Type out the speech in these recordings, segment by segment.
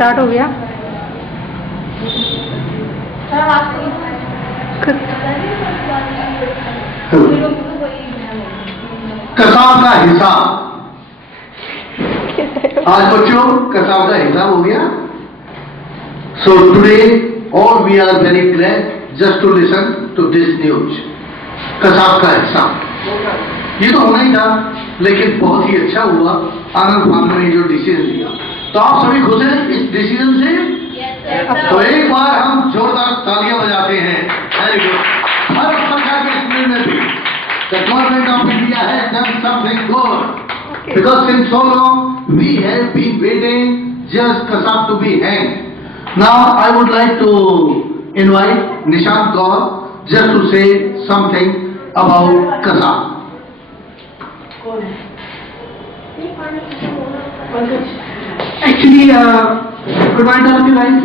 Start हो गया। कसाब का हिसाब। आज बच्चों कसाब का हिसाब हो गया। So today all we are very glad just to listen to this news. Kasab का हिसाब ये तो होना ही था, लेकिन बहुत ही अच्छा हुआ आनंद फानंद ने जो डिसीजन लिया। तो आप सभी खुश हैं इस डिसीजन से? तो एक बार हम जोरदार तालियां बजाते हैं। Very good. हर प्रकार के स्कूल में भी the government of India has done something good because since so long we have been waiting just Kasab to be hanged. Now I would like to invite Nishant Kaur just to say something about Kasab. Actually, good morning to you guys.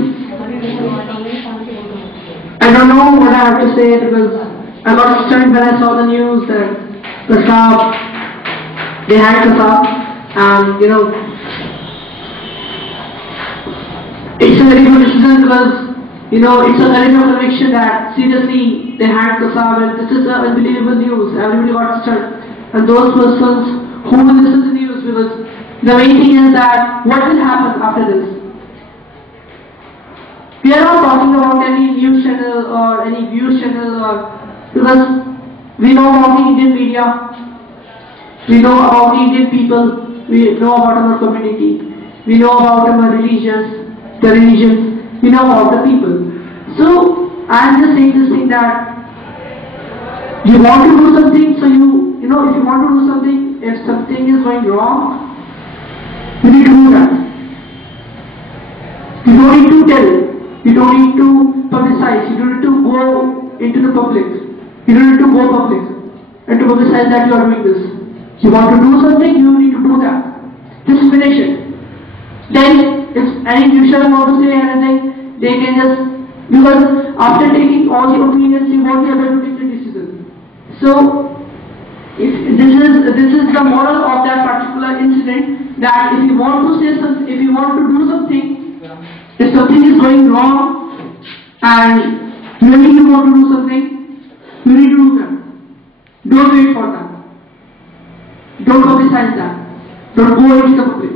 I don't know what I have to say because I got stunned when I saw the news that Kasab, they had Kasab, and you know, it's a very good decision because you know it's a very good conviction that seriously they had Kasab, and this is an unbelievable news. Everybody got stunned, and those persons who will listen to the news because the main thing is that what will happen after this. We are not talking about any news channel or any views channel or because we know about the Indian media, we know about the Indian people, we know about our community, we know about our religions, we know about the people. So I am just saying this thing that you want to do something, so you know if you want to do something, if something is going wrong, you need to do that. You don't need to tell, you don't need to publicize, you don't need to go into the public. You don't need to go public and to publicize that you are doing this. You want to do something, you need to do that. Just finish it. Then, if any user want to say anything, they can just, because after taking all the opinions, you won't be able to take the decision. So, if this is the moral of that particular incident, that if you want to say something, if you want to do something, if something is going wrong, and you really want to do something, you need to do that. Don't wait for that. Don't publicize that. Don't go into the public.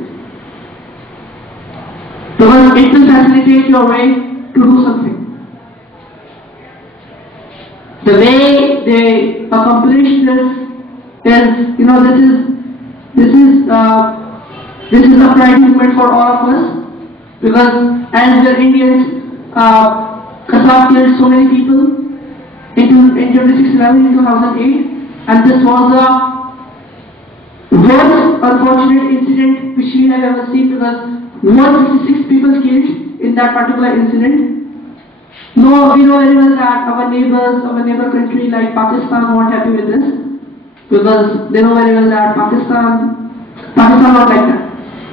Because it will facilitate your way to do something. The way they accomplish this is, you know, this is a pride moment for all of us. Because as we are Indians, Kasab killed so many people. In 26/11 in 2008, and this was the worst unfortunate incident which we have ever seen because 156 people killed in that particular incident. No, we know very well that our neighbor country like Pakistan not happy with this because they know very well that Pakistan not like that.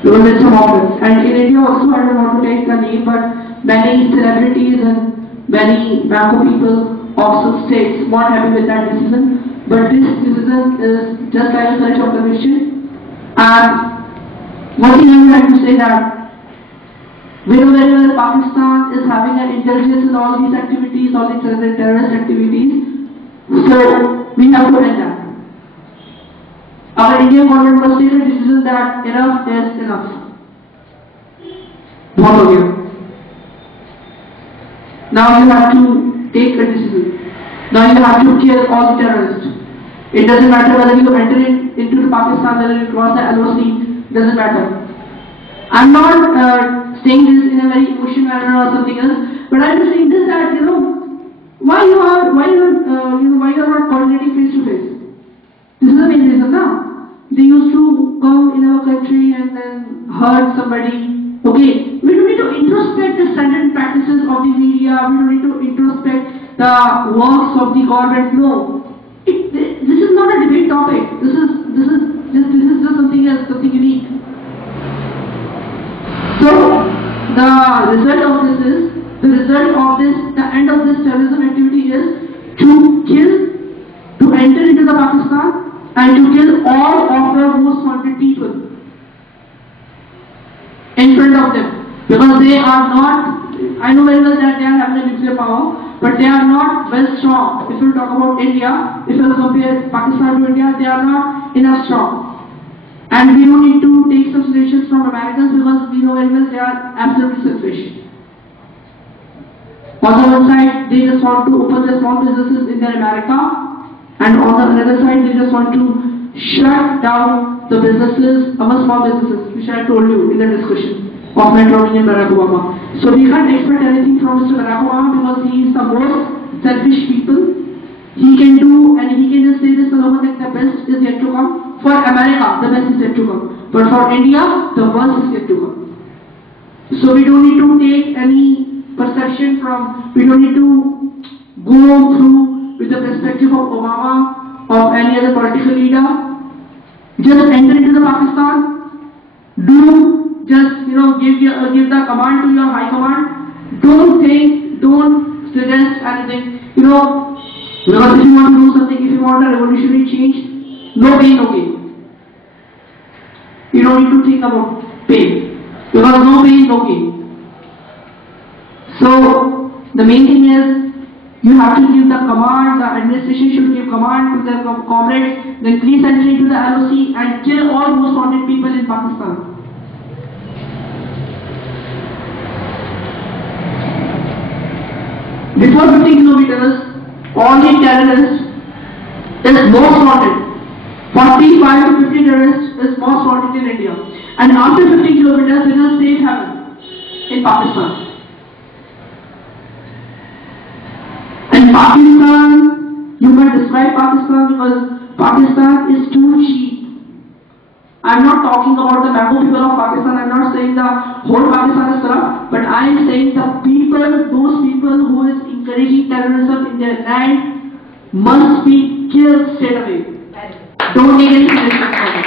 Because it's some offense. And in India also, I don't want to take the name, but many celebrities and many Banco people of some states not happy with that decision, but this decision is just like a courage of conviction. And one thing I would like to say that we know very well Pakistan is having an intelligence in all these activities, all these terrorist activities, so we have to end that. Our Indian government must take a decision that enough is enough. What of you? Now you have to take a decision. Now you have to kill all the terrorists. It doesn't matter whether you enter into Pakistan, whether you cross the LOC, doesn't matter. I'm not saying this in a very emotional manner or something else, but I'm just saying this that, you know, why you are not coordinating face to face? This is the main reason now. They used to come in our country and then hurt somebody. Okay, we don't need to introspect the standard practices of the media, we don't need to introspect the works of the government, no. This is not a debate topic, this is just something else, something unique. So, the result of this, the end of this terrorism activity is to enter into the Pakistan and to kill all of the most wanted people in front of them. because they are not. I know very well that they are having a nuclear power, but they are not well strong. If you talk about India, if you compare Pakistan to India, they are not enough strong. And we don't need to take some suggestions from Americans because we know very well they are absolutely selfish. On the one side, they just want to open their small businesses in America, and on the other side, they just want to shut down the businesses, our small businesses, which I told you in the discussion of mentoring in Barack Obama. So we can't expect anything from Mr. Barack Obama because he is the most selfish people. He can do and he can just say this alone that the best is yet to come. For America, the best is yet to come. But for India, the worst is yet to come. So we don't need to take any perception from, we don't need to go through with the perspective of Obama or any other political leader. Just enter into the Pakistan, give the command to your high command. Don't think, don't suggest anything. Because if you want to do something, if you want a revolutionary change, no pain, no gain. You don't need to think about pain. Because no pain, no gain. So the main thing is, you have to give the command, the administration should give command to their comrades, then please enter into the LOC and kill all most wanted people in Pakistan. Before 50 kilometers, only terrorists is most wanted. 45 to 50 terrorists is most wanted in India. And after 50 kilometers, there is a safe haven in Pakistan. And Pakistan, you might describe Pakistan because Pakistan is too cheap. I'm not talking about the Mango people of Pakistan, I'm not saying the whole Pakistan is corrupt, but I am saying the people, those people who is encouraging terrorism in their land must be killed straight away. Don't take any suggestions from it.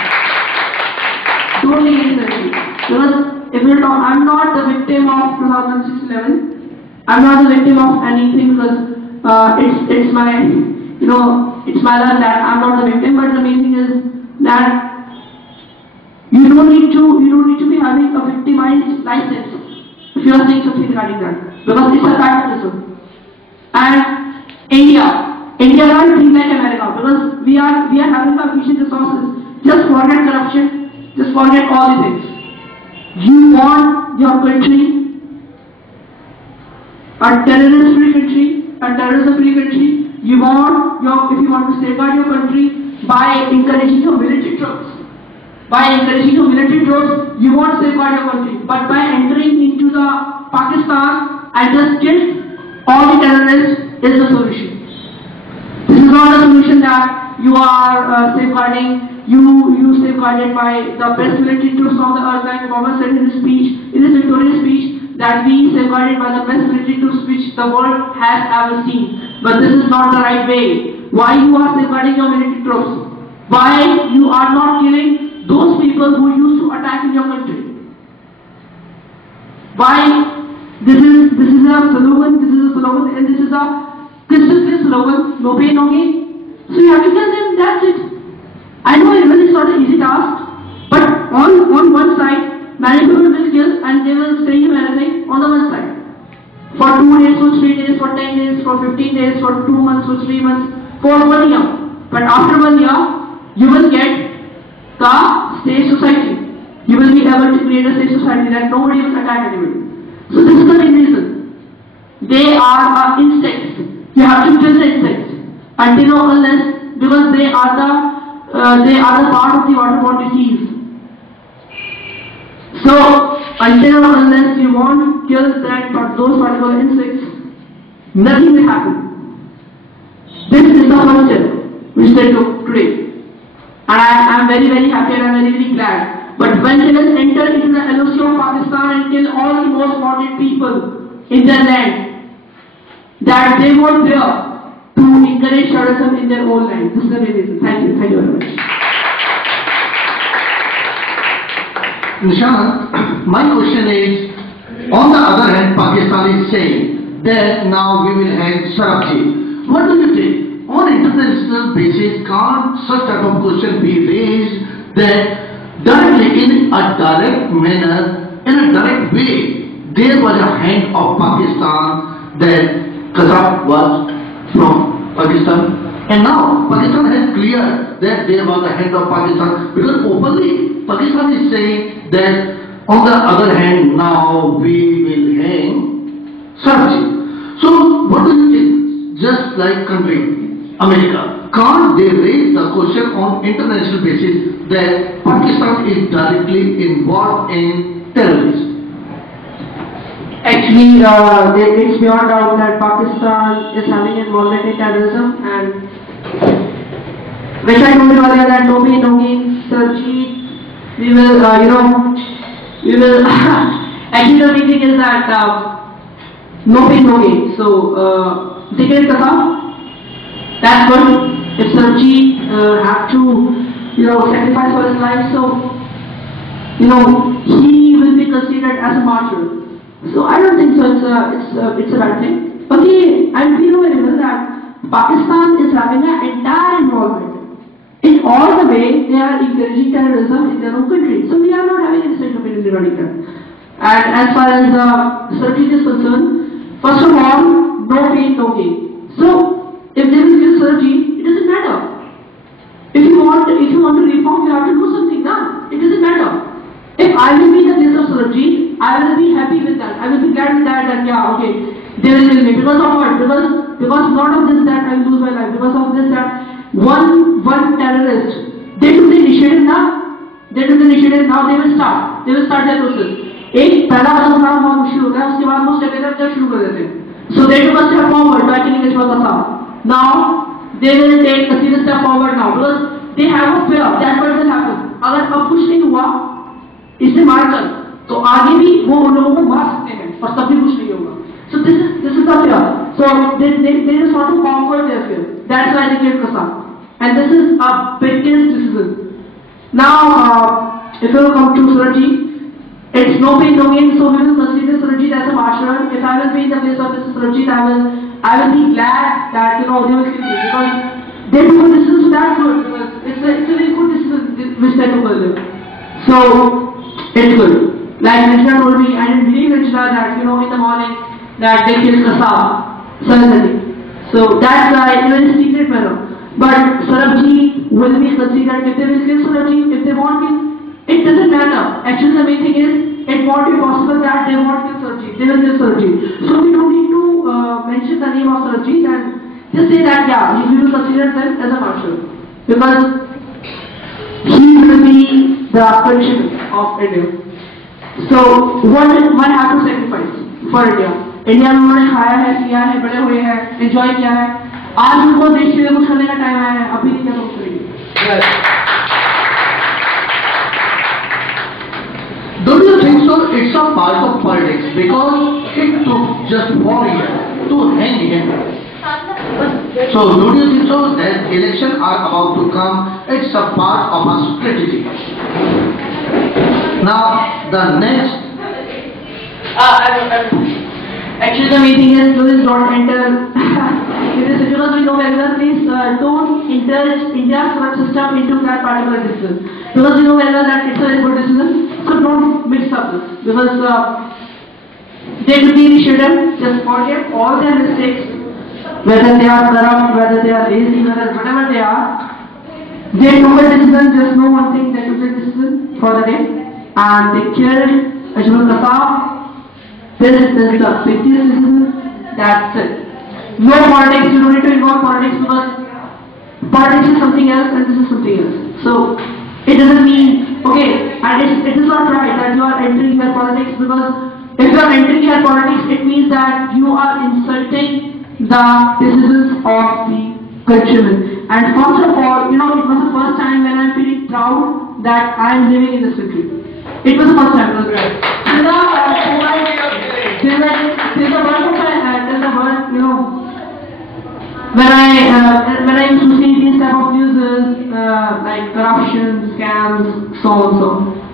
Don't take any suggestions. Because if you talk, I'm not the victim of 2006-11. I'm not the victim of anything because it's my luck that I'm not the victim, but the main thing is that you don't need to be having a victimized license if you are saying something regarding that, because it's a pragmatism. And India can't think like America because we are having sufficient resources. Just forget corruption, just forget all the things. You want your country a terrorist-free country, a terrorism-free country. If you want to safeguard your country by encouraging your military troops. You want to safeguard your country. But by entering into the Pakistan and just kill all the terrorists is the solution. This is not a solution that you are safeguarding. You safeguarded by the best military troops on the earth, like Obama said in his speech, in his victorious speech, that we safeguarded by the best military troops which the world has ever seen. But this is not the right way. Why you are safeguarding your military troops? Why you are not killing those people who used to attack in your country? Why? This is a slogan, and this is a crystal clear slogan, no pain, no gain. So you have to tell them, that's it. I know it's not an easy task, but on one side, many people will kill and they will say you anything on the one side. For 2 days, for 3 days, for 10 days, for 15 days, for 2 months, for 3 months, for 1 year. But after 1 year, you will get the safe society. You will be able to create a safe society that nobody will attack anybody. So this is the main reason. They are insects. You have to kill the insects until or unless, because they are the part of the waterborne disease. So until or unless you want to kill those particular insects, nothing will happen. This is the first step which they took today. And I am very, very happy and I am very, very glad. But when they will enter into the LOC of Pakistan and kill all the most wanted people in their land, that they won't dare to encourage terrorism in their own land. This is the main reason. Thank you very much. Nishant, my question is, on the other hand, Pakistan is saying that now we will hang Sarabji. What do you think? On international basis, can't such type of question be raised that directly in a direct manner, in a direct way, there was a hand of Pakistan that Kazakh was from Pakistan. And now Pakistan has cleared that there was a hand of Pakistan, because openly Pakistan is saying that on the other hand now we will hang Sarji. So what do you think? Just like country America, can't they raise the question on international basis that Pakistan is directly involved in terrorism? Actually, it's beyond doubt that Pakistan is having involvement in terrorism, and which I told you earlier that no pain, no gain, Sarji, we will, we will, actually the main thing is that no pain, no gain. So, Zikr Kasam, that's good. If Sarji have to, sacrifice for his life, so, he will be considered as a martyr. So I don't think so. It's a bad thing. Okay, and we know very well that Pakistan is having an entire involvement in all the way they are encouraging terrorism in their own country. So we are not having any state opinion regarding that. And as far as Sarji is concerned, first of all, no pain, no gain. So if they will kill Sarji, it doesn't matter. If you want to reform, you have to do something. Now it doesn't matter. If I will be in the place of Sarji, I will be happy with that. I will be glad with that yeah, okay, they will kill me. Because of what? Because not of this that I will lose my life. Because of this that one terrorist, they took the initiative now. They will start their process. एक पहला वाला काम बहुत मुश्किल होता है, उसके बाद वो स्टेप लेकर शुरू कर देते हैं. So they took a step forward by killing Ishwar Kasam. Now they will take a serious step forward now because they have a fear that what will happen. अगर अब कुछ नहीं हुआ इसे मारकर तो आगे भी वो उन लोगों को मार सकते हैं और तब भी कुछ नहीं होगा. So this is the fear. So they just want to conquer their fear. That's why they killed Kasam. And this is a biggest decision. Now if you come to Sarji, it's no pain no gain. So we will consider Sarji as a martyr. If I will be in the place of this Sarji, I will be glad that they will kill me because they took a decision so that's good because it's a very good decision which they took earlier. So it's good. Like Rishna told me, I didn't believe Rishna that in the morning that they killed Kasam suddenly. So that's why in a secret manner. But Sarabji will be considered if they will kill Sarabji, if they want him, it doesn't matter. Actually the main thing is it won't be possible that they won't kill Sarabji. They will kill Sarabji. So we don't need to mention the name of Sarabji and just say that yeah, we will consider them as a martyr because he will be the punishment of India. So one have to sacrifice for India. India में उन्होंने खाया है, किया है, बड़े हुए हैं, enjoy किया है. आज उनको देश के लिए कुछ करने का टाइम आया है. अभी क्या कुछ करेंगे? Don't you think so? It's a part of politics because it took just 4 years to hang him. So don't you think so that elections are about to come? It's a part of a strategy. Now the next. Actually, the main thing is please don't enter. Because we know very well, please don't enter India's court system into that particular decision. Because we know very well that it's a very good decision. So don't mix up this. Because they will be initiated. Just forget all their mistakes. Whether they are corrupt, whether they are lazy, whatever they are. They took a decision. Just know one thing. They took a decision for the day. And they killed Ishwar Kasam. This is the biggest decision. That's it. No politics. You don't need to involve politics because politics is something else and this is something else. So it doesn't mean okay. And it is not right that you are entering your politics because if you are entering your politics, it means that you are insulting the decisions of the countrymen. And first of all, it was the first time when I'm feeling proud that I am living in this country. It was the first time. It was right. There's a word when I used to see these type of news like corruption, scams, so on so.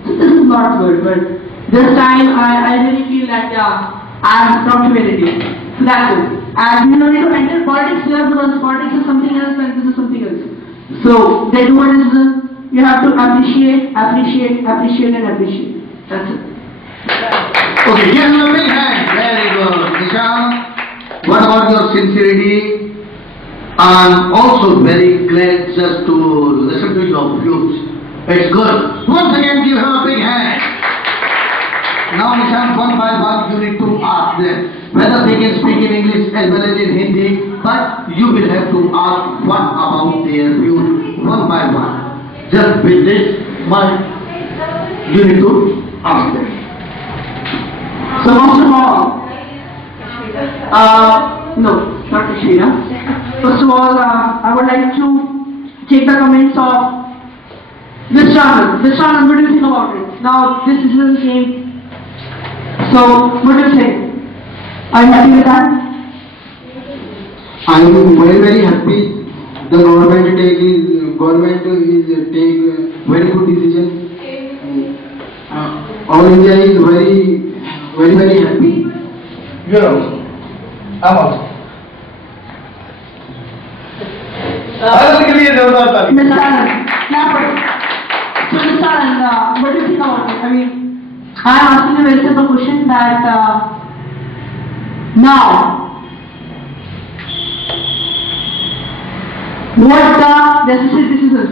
This is not good, but this time I really feel that I am from humanity. So that's it. And you don't need to enter politics here because politics is something else and this is something else. So they do what is you have to appreciate. That's it. Okay, give him a big hand. Very good. Nishant, what about your sincerity? I'm also very glad just to listen to your views. It's good. Once again, give him a big hand. Now, Nishant, one by one, you need to ask them whether they can speak in English as well as in Hindi, but you will have to ask one about their views, one by one. Just with this much, you need to ask them. So first of all, no, not Kashmira. First of all, I would like to take the comments of Vishwanathan. Vishwanathan, what do you think about it? Now, this decision came. So, what do you think? Are you happy with that? I am very, very happy. The government is take very good decision. All India is very, very, very happy. You are also. I'm also. Mr. Anand, so Mr. Anand, what do you think about it? I mean, I am asking a very simple question that now, what the necessary decisions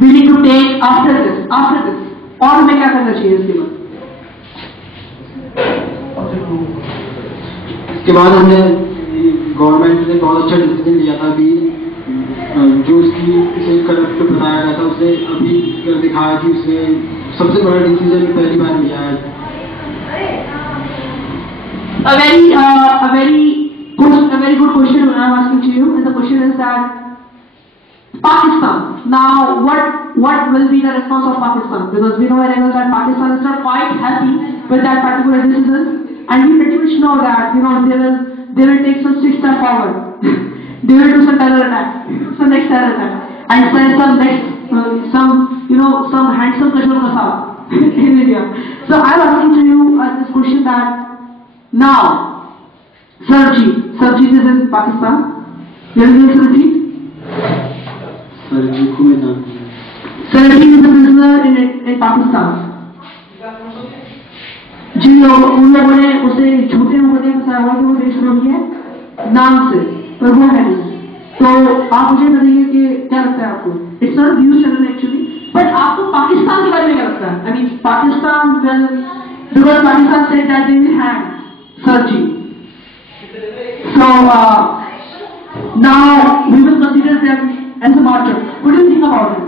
we need to take after this, और हमें क्या करना चाहिए इसके बाद? इसके बाद हमने गवर्नमेंट ने बहुत अच्छा डिसीजन लिया था कि जो उसकी उसे करप्ट बताया गया था उसे अभी कर दिखाया कि उसने सबसे बड़ा डिसीजन पहली बार लिया है. A very good question I'm asking to you, and the question is that Pakistan. Now, what will be the response of Pakistan? Because we know very well that Pakistan is not quite happy with that particular decision, and we pretty much know that they will take some 6 steps forward. They will do some terror attack, some next terror attack, and send some handsome Kashmir Kasab in India. So I'm asking to you this question that now, Sarjeet is in Pakistan. Where is Sarjeet? Sarjeet is a prisoner in Pakistan. जिन लोगों ने उसे झूठे मुकदमे फंसाया हुआ कि वो देशद्रोही है नाम से, पर वो है नहीं. तो आप मुझे बताइए कि क्या लगता है आपको? It's not news channel actually, but आपको पाकिस्तान के बारे में क्या लगता है? I mean Pakistan because Pakistan said that they will hang Sarjeet. So now we will consider them as a martyr. What do you think about it?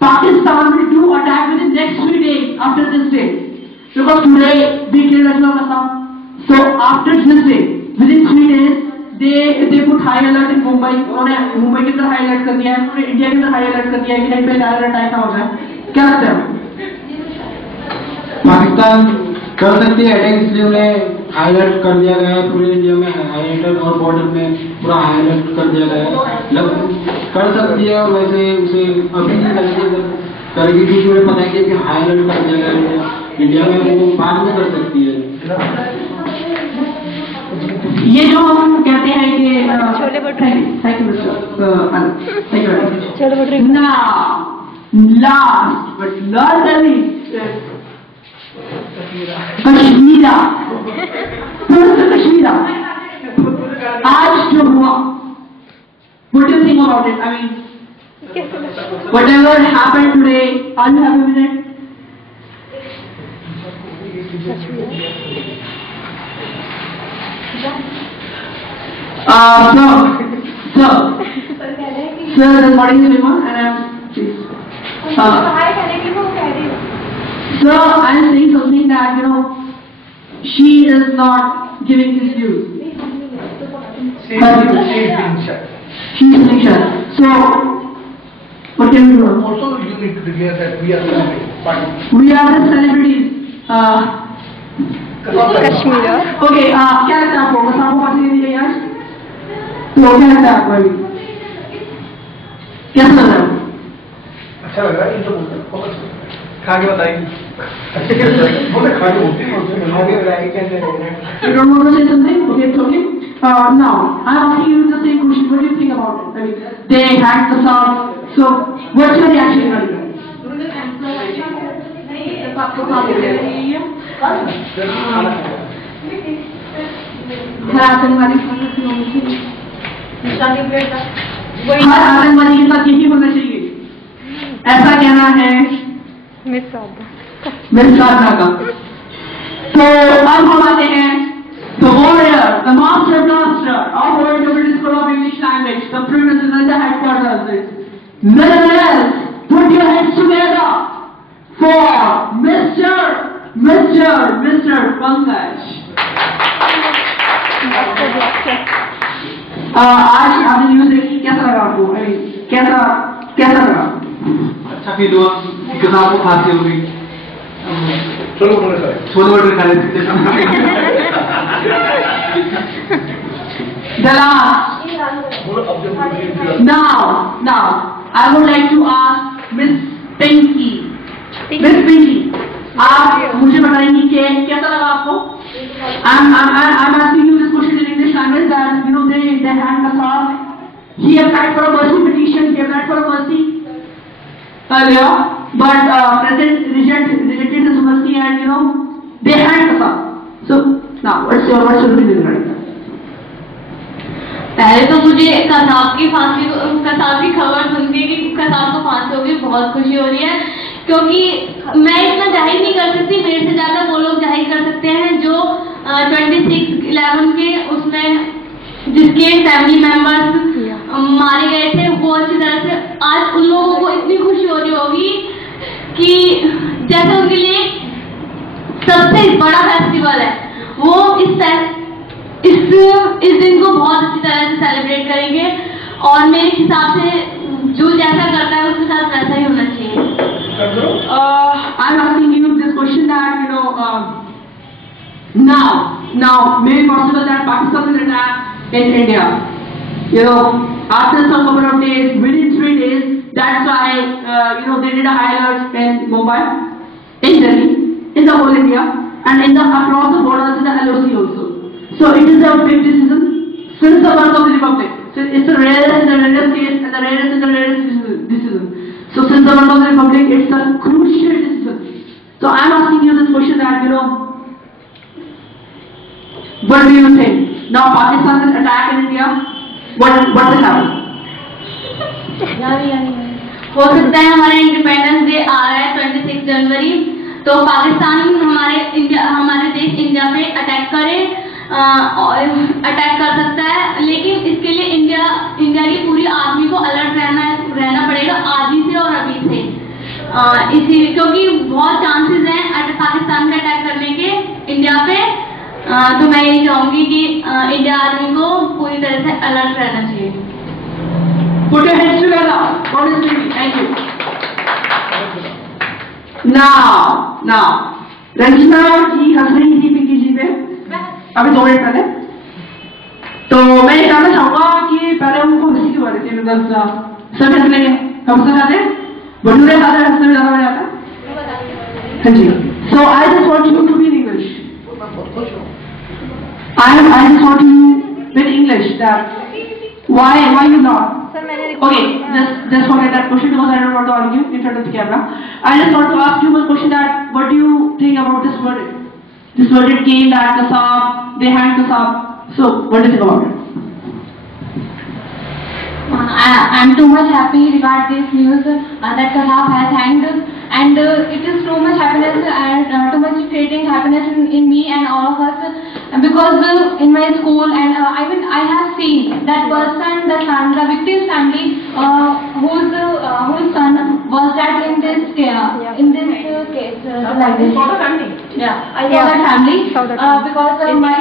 Pakistan will do attack within next 3 days after this day. Because today we killed Kashmir Kasab. So after this day, within 3 days, they put high alert in Mumbai. उन्होंने मुंबई के अंदर high alert कर दिया है, उन्होंने India के अंदर high alert कर दिया है कि कहीं पे टेरर अटैक ना हो जाए. क्या लगता है? पाकिस्तान कर सकती है अटैक, इसलिए उन्हें हाई अलर्ट कर दिया गया है. पूरे इंडिया में हाई अलर्ट और बॉर्डर में पूरा हाई अलर्ट कर दिया गया है. कर सकती है, और वैसे उसे अभी नहीं करेगी क्योंकि उन्हें पता है कि हाई अलर्ट कर दिया गया है इंडिया में, वो बाद में कर सकती है. ये जो हम कहते हैं कि लास्ट बट कश्मीरा कश्मीरा आज जो हुआ, what do you think about it? I mean, whatever happened today, are you happy with it? Sir, the body is famous and I am please. Sir, I am saying something that she is not giving his views. She is being shut. So, what can we do? Also, you need to declare that we are celebrities. We are the celebrities. Kashmir. Okay, क्या लगता है आपको? कसाबों का scene है यार. तो क्या लगता है आपको अभी? कैसा लग रहा है? अच्छा लग रहा है. ये तो बोलते खा के बताइए. बोले खा के बोलते. You don't want to say something? Okay, it's okay. Now, I'm asking you the same question. What do you think about it? I mean, they hacked the sound. So, what's your reaction? हर आतंकवादी हर आतंकवादी के साथ यही होना चाहिए, ऐसा कहना है मिस साधना का। तो अब हम आते हैं the warrior, the master blaster of World University School of English Language, the premises and the headquarters. None else, put your hands together for Mr. Pankaj. आज आपने न्यूज देखी, कैसा लगा आपको? कैसा लगा? अच्छा फील हुआ, किताब को खांसी हो गई, छोले भटूरे खा रहे थे। The last. Now, I would like to ask Miss Pinky. Miss Pinky, आप मुझे बताएंगी कि कैसा लगा आपको? I'm asking you this question in English language that they had Kasab. He applied for a mercy petition. He applied for a mercy earlier, but President rejected his mercy, and they had Kasab. So now, what's your opinion right now? पहले तो मुझे कसाब की खबर सुन के कि कसाब को फांसी होगी बहुत खुशी हो रही है, क्योंकि मैं इतना जाहिर नहीं कर सकती, मेरे से ज्यादा वो लोग जाहिर कर सकते हैं जो 26/11 के उसमें जिसके फैमिली मेंबर्स मारे गए थे, वो अच्छी तरह से आज उन लोगों को इतनी खुशी हो रही होगी कि जैसे उनके लिए सबसे बड़ा फेस्टिवल है, वो इस दिन को बहुत अच्छी तरह से सेलिब्रेट करेंगे, और मेरे हिसाब से जो जैसा करता है उसके साथ वैसा ही होना चाहिए। I'm asking you this question that now may be possible that Pakistan will attack in India. After some couple of days, within 3 days, that's why they did a high alert in Mumbai, in Delhi, in the whole India, and across the borders in the LOC also. So it is a big decision since the birth of the Republic. So it's the rarest case and the rarest decision. So since the birth of the Republic, it's a crucial decision. So I'm asking you this question that what do you think? Now Pakistan will attack in India. What will happen? हो सकता है हमारा independence day आ रहा है 26 जनवरी, तो पाकिस्तान हमारे देश India पे अटैक कर सकता है, लेकिन इसके लिए इंडिया की पूरी आर्मी को अलर्ट रहना पड़ेगा आज ही से और अभी से, इसीलिए क्योंकि बहुत चांसेस हैं पाकिस्तान में अटैक करने के इंडिया पे। तो मैं यही चाहूंगी कि इंडिया आर्मी को पूरी तरह से अलर्ट रहना चाहिए। Put your hands together. Honestly, thank you. Now, Ranjana जी हंस रही थी पिंकी जी पे अभी 2 मिनट पहले, तो मैं ये जानना चाहूंगा कि पहले उनको हंसी क्यों आ रही थी? बिकॉज सब हंस रहे हैं, हम सब खाते हैं, भटूरे खाते हैं, हंसने में ज्यादा मजा आता है। हाँ जी, so I just want you to be in English. I just want you in English that why you not? Okay, just forget that question because I don't want to argue in front of the camera. I just want to ask you one question that what do you think about this verdict? This verdict came that Kasab, they hanged Kasab. So what do you think about it? I'm too much happy regarding this news that Kasab has hanged, and it is too much happiness and too much creating happiness in me and all of us, because in my school and I have seen that person, the victim's family, whose son was dead in this case, like this. Yeah, I saw that family because my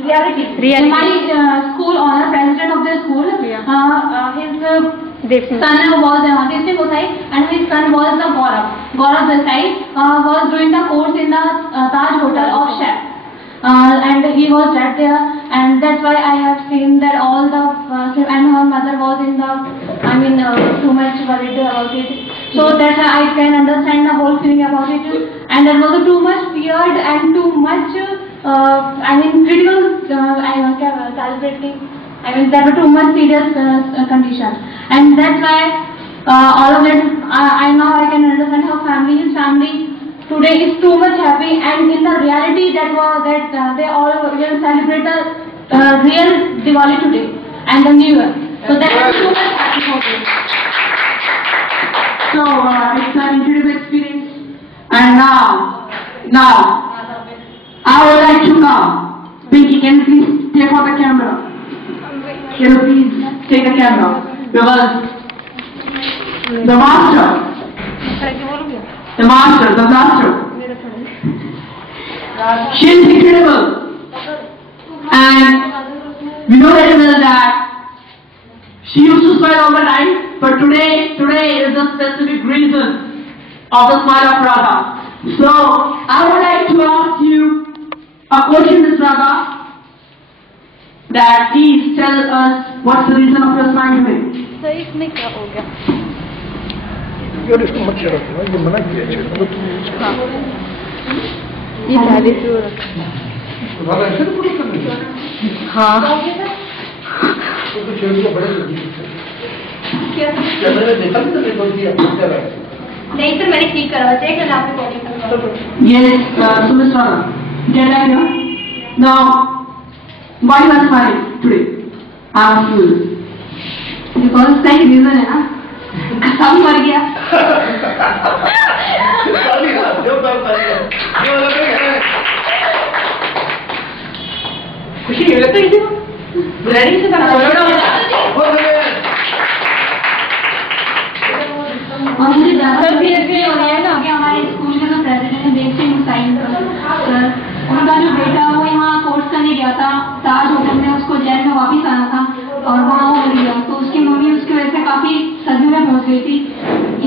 reality. My school owner, president of the school, his son was Devsingh Gosai, and his son was the Gaurav Desai, was doing the course in the Taj Hotel of Chef, and he was dead there, and that's why I have seen that all the and her mother was in the too much worried about it. So that I can understand the whole feeling about it, and that was too much feared and too much critical celebrating. There were too much serious conditions, and that's why all of that. I now I can understand how his family today is too much happy, and in the reality that they all will celebrate the real Diwali today and the New Year. So that is too much happy for me. So it's an incredible experience. And now I would like to come. Pinky, can you please take out the camera? Can you please take the camera? Because the master, the blaster, she is incredible. And we know very well that she used to smile all the time, but today is a specific reason of the smile of Radha. So I would like to ask you a question, Ms. Radha, that please tell us what's the reason of your smile today. Sir इसमें क्या हो गया? यार इसको मत छेड़ो, ये मना किया छेड़ो तो तुम ये पहले से हो रखा वाला ऐसे तो पूरा करना है। हाँ तो छेड़ दिया बड़े जल्दी क्या मैंने देखा नहीं तो देखो दिया क्या है नहीं सर, मैंने ठीक करा, चेक करना आपको बॉडी का। Yes, so Ms. Radha, get back here. Now, why you are smiling today? I ask you. Because सही रीजन है ना, सब मर गया। खुशी है लगता है इसे रेडी से बना और मुझे ज़्यादा फील हो रहा है ना कि हमारे स्कूल के जो प्रेसिडेंट है देव सिंह साइन सर, उनका जो बेटा वो यहाँ कोर्स करने गया था ताज होटल में, उसको जेल में वापस आना था और वहाँ वो मर गया। तो उसकी मम्मी उसकी वजह से काफ़ी सदमे में पहुँच गई थी।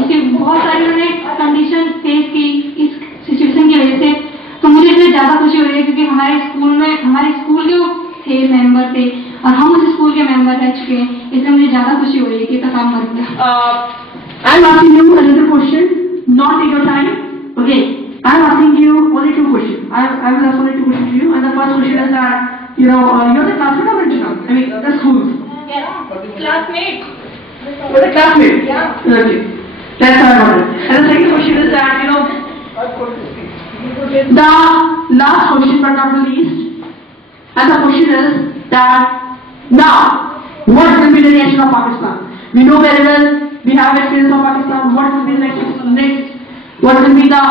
इसे बहुत सारी उन्होंने कंडीशन फेस की इस सिचुएशन की वजह से। तो मुझे इसलिए ज़्यादा खुशी हो रही है क्योंकि हमारे स्कूल के थे मेंबर थे और हम उस स्कूल के मेंबर रह चुके हैं, इसलिए मुझे ज़्यादा खुशी हो रही है कि तकाम मर गया। I'm asking you another question, not take your time. Okay, I'm asking you only two questions. I will ask only two questions to you, and the first question is that you're the classmate of Ranjana. I mean, the school. Classmate. You're the classmate. Yeah. Okay, that's how I got it. And the second question is that the last question, but not the least, and the question is that now, what will be the reaction of Pakistan? We know very well. We have experience of Pakistan. What will be next? What will be the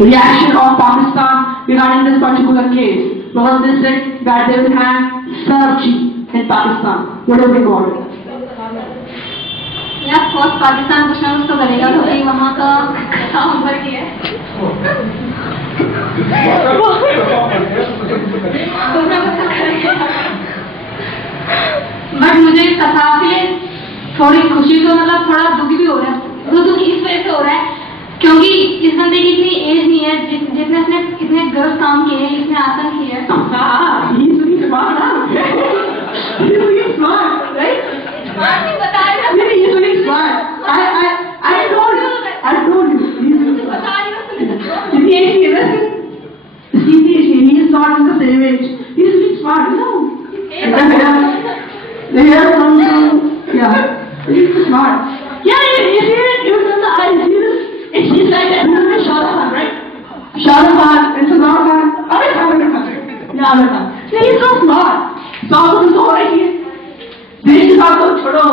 reaction of Pakistan regarding this particular case? Because they said that they will have search in Pakistan. What do you think about it? या course Pakistan कुछ ना कुछ तो करेगा, तो भाई वहाँ का काम भर गया है। बट मुझे कसाब के लिए थोड़ी खुशी तो मतलब थोड़ा दुख भी हो रहा है। वो दुख इस वजह से हो रहा है क्योंकि इस बंदे की इतनी एज नहीं है जितने इसने इतने गलत काम किए हैं, इसने आसन किए हैं। बता रहे Shahrukh Khan and Salman Khan. He's so smart. साहब तो हो रही है देश की बात तो छोड़ो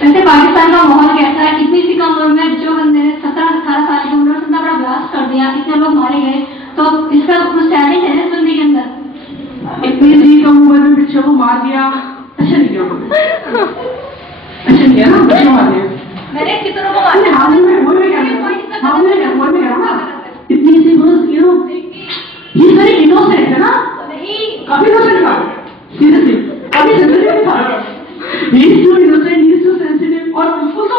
वैसे पाकिस्तान का माहौल कैसा है? इतनी सी कम उम्र में जो बंदे ने 17-18 साल की उम्र में इतना बड़ा ब्लास्ट कर दिया, इतने लोग मारे गए, तो इसका कुछ टैलेंट है इस बंदे के अंदर। इतनी सी कम उम्र में बच्चों को मार दिया, अच्छा नहीं किया अच्छा नहीं किया ना, बच्चों मार दिया मैंने कितनों को मारा। इतनी सी ये सारी इनोसेंट है ना, काफी इनोसेंट था, सीरियसली काफी सेंसिटिव था, he is so innocent, he is so sensitive, और उसको तो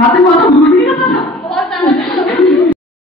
आते हुआ तो